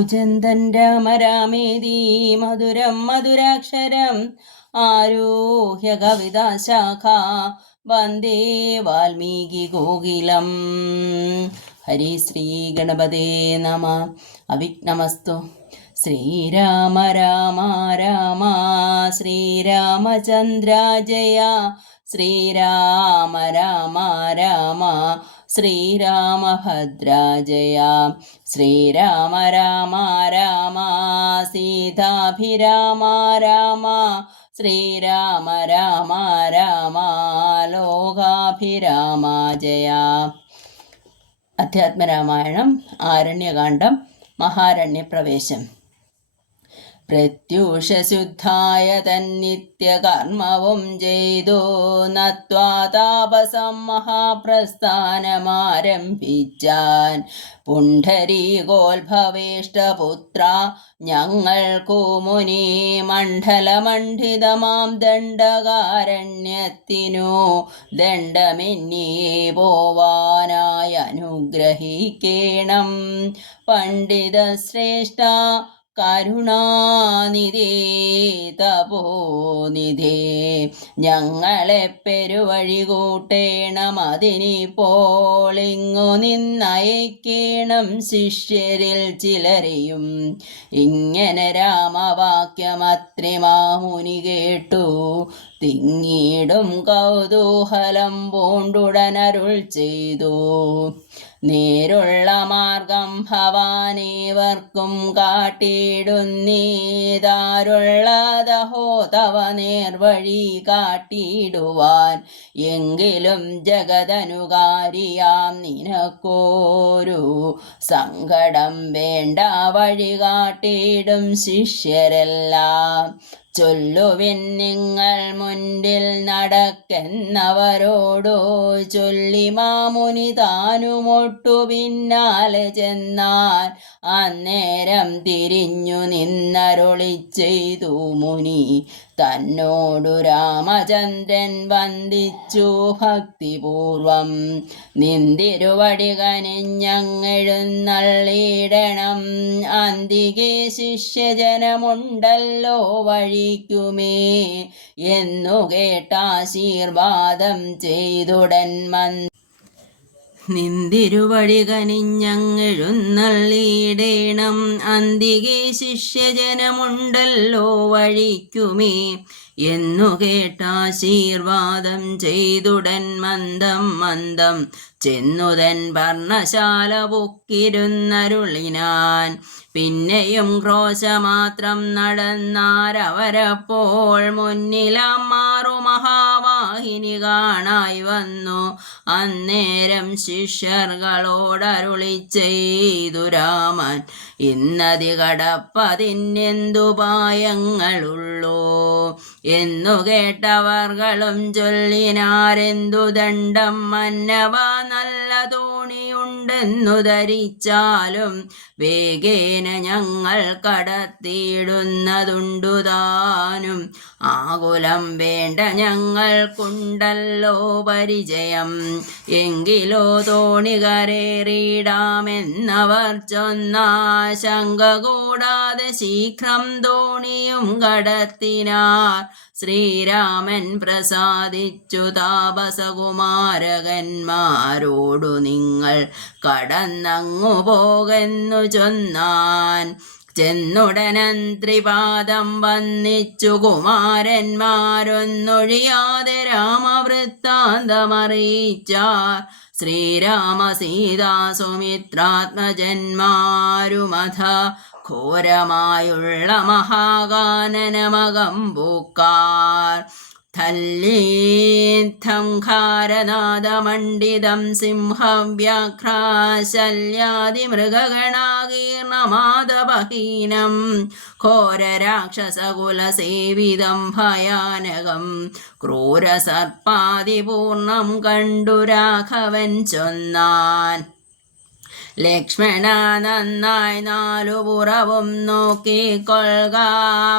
കൂജന്തൻ രാമ രാമേതി മധുരം മധുരാക്ഷരം ആരോഹ്യ കവിതാശാഖ വന്ദേ വാൽമീകി കോകിലം. ഹരി ശ്രീ ഗണപതേ നമ. അവിഘ്നമസ്തു. ശ്രീരാമ രാമ രാമ ശ്രീരാമചന്ദ്ര ജയ ശ്രീരാമ രാമ രാമ ശ്രീരാമഭദ്ര ജയ ശ്രീരാമ രാമ രാമ സീതാഭിരാമ രാമ ശ്രീരാമ രാമ രാമ ലോകാഭിരാമ ജയ. അധ്യാത്മരാമായണം ആരണ്യകാണ്ഡം മഹാരണ്യപ്രവേശം. പ്രത്യൂഷശുദ്ധായ തന്നിത്യകർമ്മവും ചെയ്തു നത്വാ താപസം മഹാപ്രസ്ഥാനമാരംഭിച്ചാൻ. പുണ്ഡരീകോത്ഭവേഷ്ടപുത്ര ഞങ്ങൾക്കു മുനി മണ്ഡലമണ്ഡിതമാം ദണ്ഡകാരണ്യത്തിനു ദണ്ഡമെന്നിയെ പോവാനായി അനുഗ്രഹിക്കേണം. പണ്ഡിതശ്രേഷ്ഠ കരുണാനിധേ തപോനിധേ ഞങ്ങളെ പെരുവഴി കൂട്ടേണം. അതിനിപ്പോൾ ഇങ്ങു നിന്നയക്കേണം ശിഷ്യരിൽ ചിലരെയും. ഇങ്ങനെ രാമവാക്യമത്രിമാമുനി കേട്ടു തിങ്ങിടും കൗതൂഹലം പൂണ്ടുടനരുൾ ചെയ്തു. നേരുള്ള മാർഗം ഭവാനേവർക്കും കാട്ടിയിടുന്നീതാരുള്ളതഹോ തവ നേർവഴി കാട്ടിയിടുവാൻ. എങ്കിലും ജഗദനുകാരിയാം നിനക്കോരു സങ്കടം വേണ്ട, വഴി കാട്ടിയിടും ശിഷ്യരെല്ലാം. ചൊല്ലുവിൻ നിങ്ങൾ മുൻപിൽ നടക്കെന്നവരോടു ചൊല്ലി മാമുനി താനുമൊട്ടു പിന്നാലെ ചെന്നാൽ. അന്നേരം തിരിഞ്ഞു നിന്നരുളി ചെയ്തു മുനി തന്നോടു രാമചന്ദ്രൻ വന്ദിച്ചു ഭക്തിപൂർവം. നിന്തിരുവടി കനിഞ്ഞങ്ങെഴുന്നള്ളിയിടണം. അന്തികെ ശിഷ്യജനമുണ്ടല്ലോ വഴിക്കുമേ എന്നു കേട്ടാശീർവാദം ചെയ്തുടൻ നിന്തിരുവടി കനിഞ്ഞങ്ങെഴുന്നള്ളിയിടേണം. അന്തികെ ശിഷ്യജനമുണ്ടല്ലോ വഴിക്കുമേ എന്നു കേട്ടാശീർവാദം ചെയ്തുടൻ മന്ദം മന്ദം ചെന്നുതൻ പർണശാല പൊക്കിരുന്നരുളിനാൻ. പിന്നെയും ക്രോശമാത്രം നടന്നാരവരപ്പോൾ മുന്നിലാം മാറു മഹാവാഹിനി കാണായി വന്നു. അന്നേരം ശിഷ്യർകളോടരുളി ചെയ്തു രാമൻ, ഇന്നതി കടപ്പതിനെന്തുപായങ്ങളുള്ളൂ എന്നു കേട്ടവർകളും ചൊല്ലിനാരെന്തു ദണ്ഡം മന്നവ നല്ല തോണിയുണ്ടെന്നു ധരിച്ചാലും വേഗേന ഞങ്ങൾ കടത്തിയിടുന്നതുണ്ടു താനും. ആകുലം വേണ്ട ഞങ്ങൾക്കുണ്ടല്ലോ പരിചയം. എങ്കിലോ തോണി കരേറിയിടാമെന്നവർ ചൊന്നാശങ്ക കൂടാതെ ശീഘ്രം തോണിയും കടത്തിനാർ. ശ്രീരാമൻ പ്രസാദിച്ചു താപസകുമാരകന്മാരോടു നിങ്ങൾ കടന്നങ്ങു പോകെന്നു ചൊന്നാൻ. ചെന്നുടനന്ത്രിപാദം വന്നിച്ചു കുമാരന്മാരൊന്നൊഴിയാതെ രാമവൃത്താന്തമറിയിച്ചാർ. ശ്രീരാമ സീതാ സുമിത്രാത്മജന്മാരുമഥ ഘോരമായുള്ള മഹാകാനനമകം പൂക്കാർ. ഖാരനാദമണ്ഡിതം സിംഹവ്യാഘ്രാശല്യാദിമൃഗഗണാകീർണമാദപഹീനം ഘോരരാക്ഷസകുലസേവിതം ഭയാനകം ക്രൂരസർപ്പാദിപൂർണം കണ്ടു രാഘവൻ ചൊന്നാൻ. ലക്ഷ്മണ നന്നായി നാലു പുറവും നോക്കിക്കൊള്ളുക.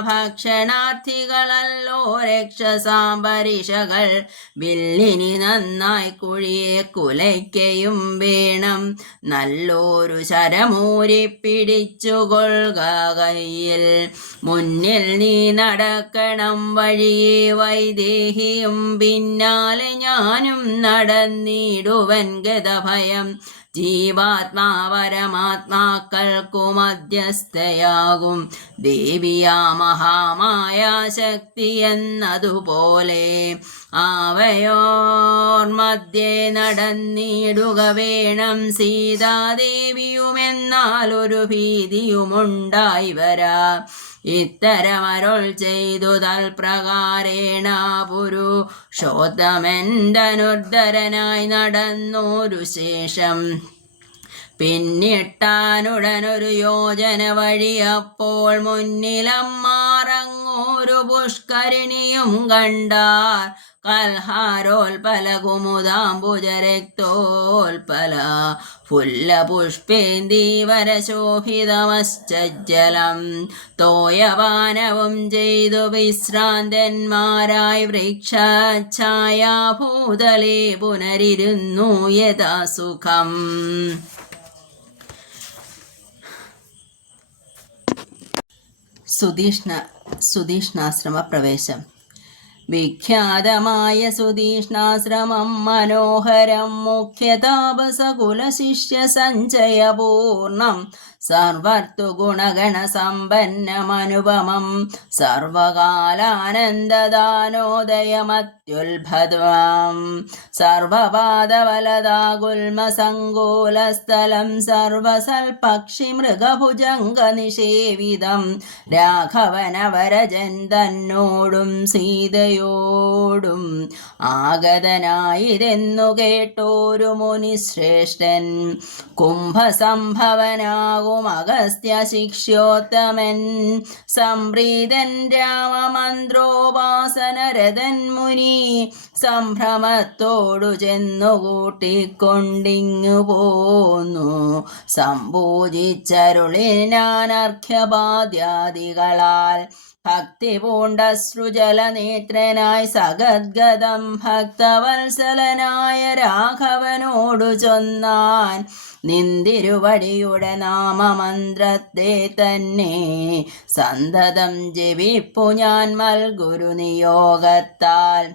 ഭക്ഷണാർത്ഥികളല്ലോ രക്ഷസാംബരിഷകൾ. വില്ലിനി നന്നായി കുഴിയെ കുലയ്ക്കയും വേണം. നല്ലൊരു ശരമൂരി പിടിച്ചുകൊള്ളുക കയ്യിൽ. മുന്നിൽ നീ നടക്കണം വഴിയെ വൈദേഹിയും പിന്നാലെ ഞാനും നടന്നിടുവൻ ഗതഭയം. ജീവാത്മാ പരമാത്മാക്കൾക്കു മധ്യസ്ഥയാകും ദേവിയാ മഹാമായാശക്തി എന്നതുപോലെ. അവയോർ മധ്യേ നടന്നിടുക വേണം സീതാദേവിയുമെന്നാൽ ഒരു ഭീതിയുമുണ്ടായി വരാ. ഇത്തരമരുൾ ചെയ്തു തൽപ്രകാരേണ പുരുഷോത്തമൻ്റനുദ്ധരനായി നടന്നൊരു ശേഷം പിന്നിട്ടാനുടനൊരു യോജന വഴി. അപ്പോൾ മുന്നിലമ്മാറങ്ങോരു പുഷ്കരിണിയും കണ്ടാർ. കൽഹാരോൽപല കുമുദാംബുജരക്തോൽപല ഫുല്ലപുഷ്പേന്ദീവരശോഭിതമശ്ചജ്ജലം. തോയപാനവും ചെയ്തു വിശ്രാന്തന്മാരായി വൃക്ഷഛായാഭൂതലേ പുനരിരുന്നു യഥാസുഖം. സുധീഷ്ണാശ്രമ പ്രവേശം. വിഖ്യാതമായ സുധീഷ്ണാശ്രമം മനോഹരം മുഖ്യതാപസകുലശിഷ്യ സഞ്ചയപൂർണം. സർവർത്തു ഗുണഗണസമ്പന്നമനുപമം സർവകാലാനന്ദദാനോദയമത്യുത്ഭവം. സർവപാദവലതാഗുൽമസങ്കുലസ്ഥലം സർവസൽപക്ഷിമൃഗഭുജംഗനിഷേവിതം. രാഘവനവരജൻ തന്നോടും സീതയോടും ആഗതനായിതെന്നു കേട്ടോരു മുനിശ്രേഷ്ഠൻ. കുംഭസംഭവനാകും അഗസ്ത്യ ശിഷ്യോത്തമൻ. സംപ്രീതൻ രാമമന്ത്രോപാസനരതൻ മുനി. സംഭ്രമത്തോടു ചെന്നു കൂട്ടിക്കൊണ്ടിങ്ങു പോന്നു. സംപൂജിച്ചരുളിനാനർഘ്യപാദ്യാദികളാൽ ഭക്തി പൂണ്ടശ്രുജലനേത്രനായി സഗദ്ഗതം ഭക്തവത്സലനായ രാഘവനോടു ചൊന്നാൻ. നിന്തിരുവടിയുടെ നാമമന്ത്രത്തെ തന്നെ സന്തതം ജപിപ്പു ഞാൻ മൽഗുരു നിയോഗത്താൽ.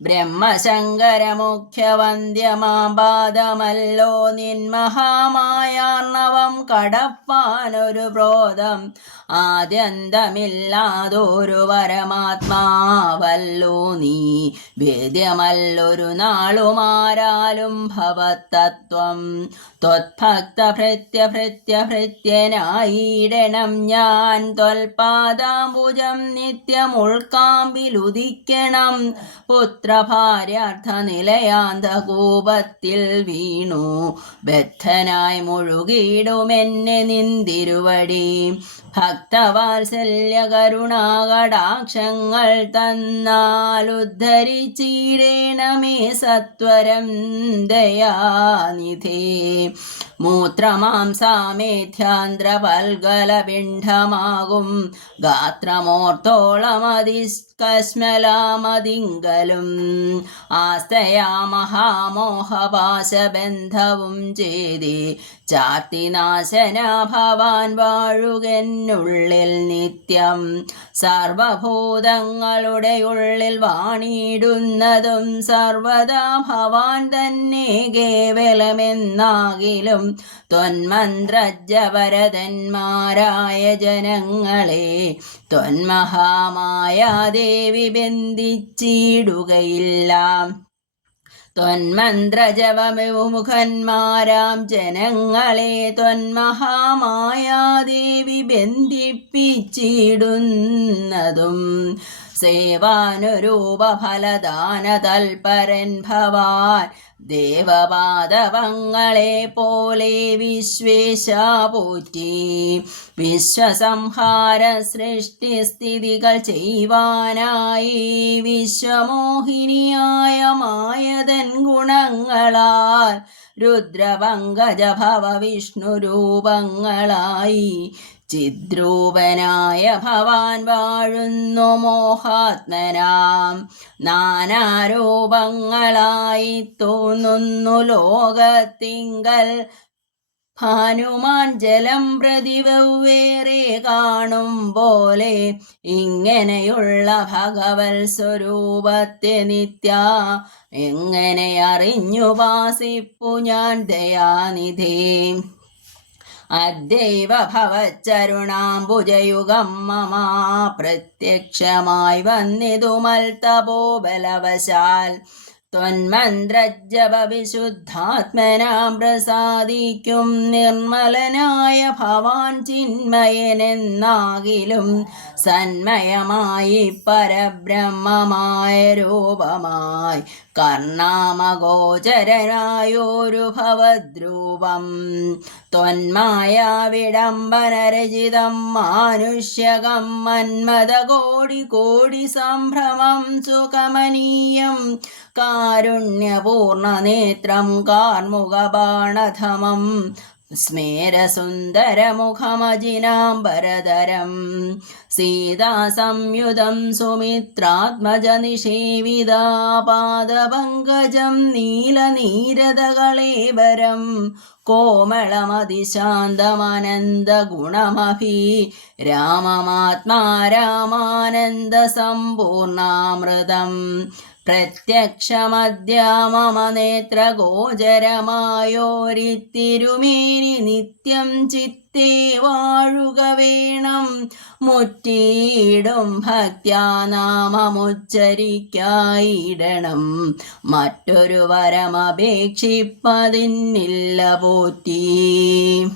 ബ്രഹ്മശങ്കരമുഖ്യവന്ദ്യമാപാദമല്ലോ നിൻമഹാമായാർണവം കടപ്പാനൊരു പ്രോതം. ആദ്യന്തമില്ലാതൊരു പരമാത്മാവല്ലോ നീ. വേദ്യമല്ലൊരു നാളുമാരാലും ഭവത്തത്വം. ത്വത്ഭക്തഭൃത്യഭൃത്യഭൃത്യനായിടണം ഞാൻ. ത്വൽപാദാംബുജം നിത്യമുൾക്കാമ്പിലുദിക്കണം. പുത്രഭാര്യാർത്ഥ നിലയാന്തകൂപത്തിൽ വീണു ബദ്ധനായി മുഴുകിടുമെന്നെ നിന്തിരുവടി. ഭക്തവാത്സല്യ കരുണാകടാക്ഷങ്ങൾ തന്നാലുദ്ധരിച്ചിടേണമേ സത്വരം ദയാനിധേ. മൂത്രമാംസാമേധ്യാന്ത്രപൽഗലപിണ്ഡമാകും ഗാത്രമോർത്തോളമതിസ്കശ്മലാമതിങ്കലും. ആസ്തയാ മഹാമോഹപാശബന്ധവും ചേതി ചാർത്തിനാശന ഭവാൻ വാഴുകെന്നുള്ളിൽ നിത്യം. സർവഭൂതങ്ങളുടെ ഉള്ളിൽ വാണിടുന്നതും സർവദാ ഭവാൻ തന്നെ കേവലമെന്നാകിലും. ത്വന്മന്ത്രജപരതന്മാരായ ജനങ്ങളെ ത്വന്മഹാമായാദേവി ബന്ധിച്ചിടുകയില്ല. ത്വന്മന്ത്രജപവിമുഖന്മാരാം ജനങ്ങളെ ത്വന്മഹാമായാദേവി ബന്ധിപ്പിച്ചിടുന്നതും. സേവാനുരൂപഫലദാന തൽപരൻ ഭവാൻ. ദേവപാദവങ്ങളെ പോലെ വിശ്വേശ പോറ്റി. വിശ്വസംഹാര സൃഷ്ടിസ്ഥിതികൾ ചെയ്യുവാനായി വിശ്വമോഹിനിയായ മായതൻ ഗുണങ്ങളാൽ രുദ്രപങ്കജഭവ വിഷ്ണുരൂപങ്ങളായി ചിദ്രൂപനായ ഭവാൻ വാഴുന്നു മോഹാത്മനാം. നാനാരൂപങ്ങളായി തോന്നുന്നു ലോകത്തിങ്കൽ ഭാനുമാൻ ജലം പ്രതി വെവ്വേറെ കാണും പോലെ. ഇങ്ങനെയുള്ള ഭഗവത് സ്വരൂപത്തെ നിത്യ എങ്ങനെ അറിഞ്ഞുപാസിപ്പു ഞാൻ ദയാനിധേ. അദ്യൈവ ഭവച്ചരുണാംബുജയുഗം മമ പ്രത്യക്ഷമായി വന്നിതുമൽ തപോബലവശാൽ. ത്വന്മന്ത്രജപ വിശുദ്ധാത്മനാം പ്രസാദിക്കും നിർമ്മലനായ ഭവാൻ ചിന്മയനെന്നാകിലും സന്മയമായി പരബ്രഹ്മമായ രൂപമായി കർണാമഗോചരനായൊരു ഭവദ്രൂപം. ത്വന്മായ വിഡംബനരചിതം മാനുഷ്യകം മന്മദകോടി കോടി സംഭ്രമം സുകമനീയം കാരുണ്യപൂർണനേത്രം കാർമുകബാണധമം സ്മേരസുന്ദരമുഖമജിനാംബരധരം. സീതാസംയുതം സുമിത്രാത്മജനിഷേവിതാപാദപങ്കജം നീലനീരദകളേബരം കോമളമതിശാന്തമാനന്ദഗുണമഭി രാമമാത്മാ രാമാനന്ദ സമ്പൂർണാമൃതം. പ്രത്യക്ഷമദ്യ മമ നേത്രഗോചരമായോരിത്തിരുമേനി നിത്യം ചിത്തേ വാഴുക വേണം. മുറ്റിയിടും ഭക്ത്യാ നാമമുച്ചരിക്കായിടണം. മറ്റൊരു വരമപേക്ഷിപ്പതിന്നില്ല പോറ്റി.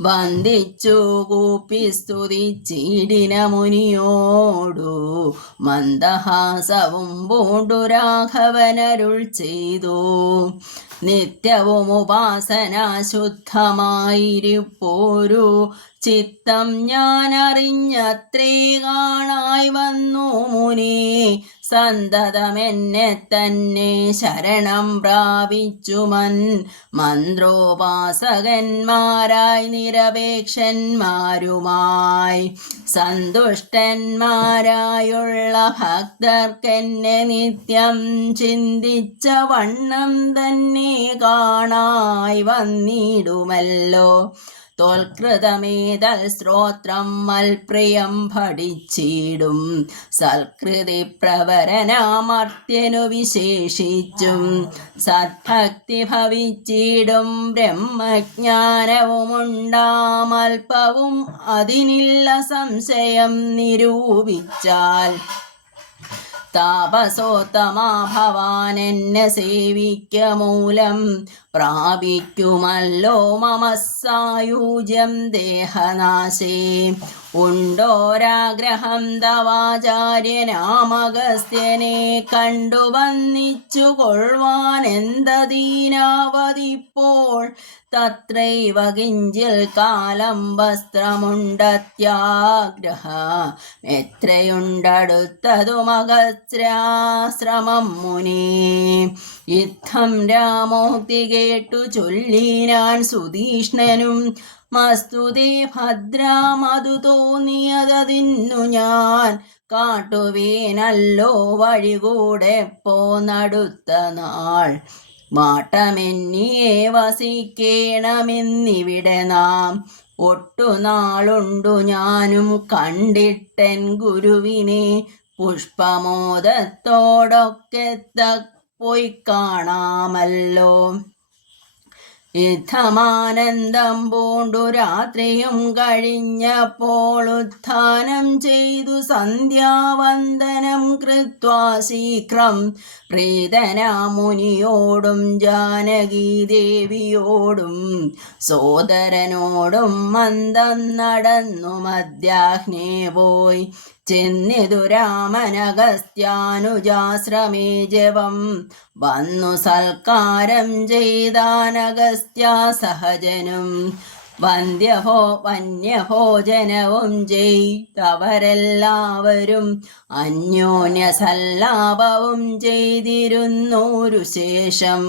വന്ദിച്ചു കൂപ്പി സ്തുതിച്ചിടിന മുനിയോടു മന്ദഹാസവും പൂണ്ടു രാഘവനരുൾ ചെയ്തു. നിത്യവും ഉപാസന ശുദ്ധമായിരിപ്പോരു ചിത്തം ഞാൻ അറിഞ്ഞത്രേ കാണായി വന്നു മുനി. സന്തതമെന്നെ തന്നെ ശരണം പ്രാപിച്ചുമൻ മന്ത്രോപാസകന്മാരായി നിരപേക്ഷന്മാരുമായി സന്തുഷ്ടന്മാരായുള്ള ഭക്തർക്കെന്നെ നിത്യം ചിന്തിച്ച വണ്ണം തന്നെ കാണായി വന്നിടുമല്ലോ. തോൽകൃതമേതൽ സ്രോത്രം മൽപ്രിയം പഠിച്ചിടും സൽകൃതി പ്രവരനാമർത്യനു വിശേഷിച്ചും സദ്ഭക്തി ഭവിച്ചിടും ബ്രഹ്മജ്ഞാനവുമുണ്ടാമൽപവും അതിനില്ല സംശയം നിരൂപിച്ചാൽ. താപസോത്തമാ ഭവാൻ എന്നെ സേവിക്ക മൂലം പ്രാപിക്കുമല്ലോ മമ സായൂജ്യം ദേഹനാശേ. ഉണ്ടോരാഗ്രഹം തവാചാര്യനാമഗസ്ത്യനെ കണ്ടു വന്നിച്ചു കൊള്ളുവാൻ എന്തദീനാവതിപ്പോൾ. തത്രൈവ കിഞ്ചിൽ കാലം വസ്ത്രമുണ്ടത്യാഗ്രഹ എത്രയുണ്ടടുത്തതുമഗസ്ത്രാശ്രമം മുനി. യുദ്ധം രാമോക്തി കേട്ടു ചൊല്ലിനാൻ സുതീഷ്ണനും മസ്തുതേ ഭദ്രാമതു തോന്നിയതിന്നു ഞാൻ കാട്ടുവേനല്ലോ വഴികൂടെ പോന്നടുത്ത നാൾ. മാട്ടമെന്നിയെ വസിക്കേണമെന്നിവിടെ നാം ഒട്ടുനാളുണ്ടു ഞാനും കണ്ടിട്ടൻ ഗുരുവിനെ പുഷ്പമോദത്തോടൊക്കെ പോയി കാണാമല്ലോ. യുദ്ധമാനന്ദം പൂണ്ടു രാത്രിയും കഴിഞ്ഞപ്പോൾ ഉത്ഥാനം ചെയ്തു സന്ധ്യാവന്ദനം കൃത്വാ ശീഘ്രം പ്രീതനാമുനിയോടും ജാനകീദേവിയോടും സോദരനോടും മന്ദം നടന്നു മധ്യാഹ്നേ പോയി ചെന്നിതു രാമനഗസ്ത്യാനുജാശ്രമേ ജപം വന്നു സൽക്കാരം ചെയ്താനഗസ്ത്യാ സഹജനും വന്യഭോജനവും ചെയ്തവരെല്ലാവരും അന്യോന്യ സല്ലാപവും ചെയ്തിരുന്നോരു ശേഷം.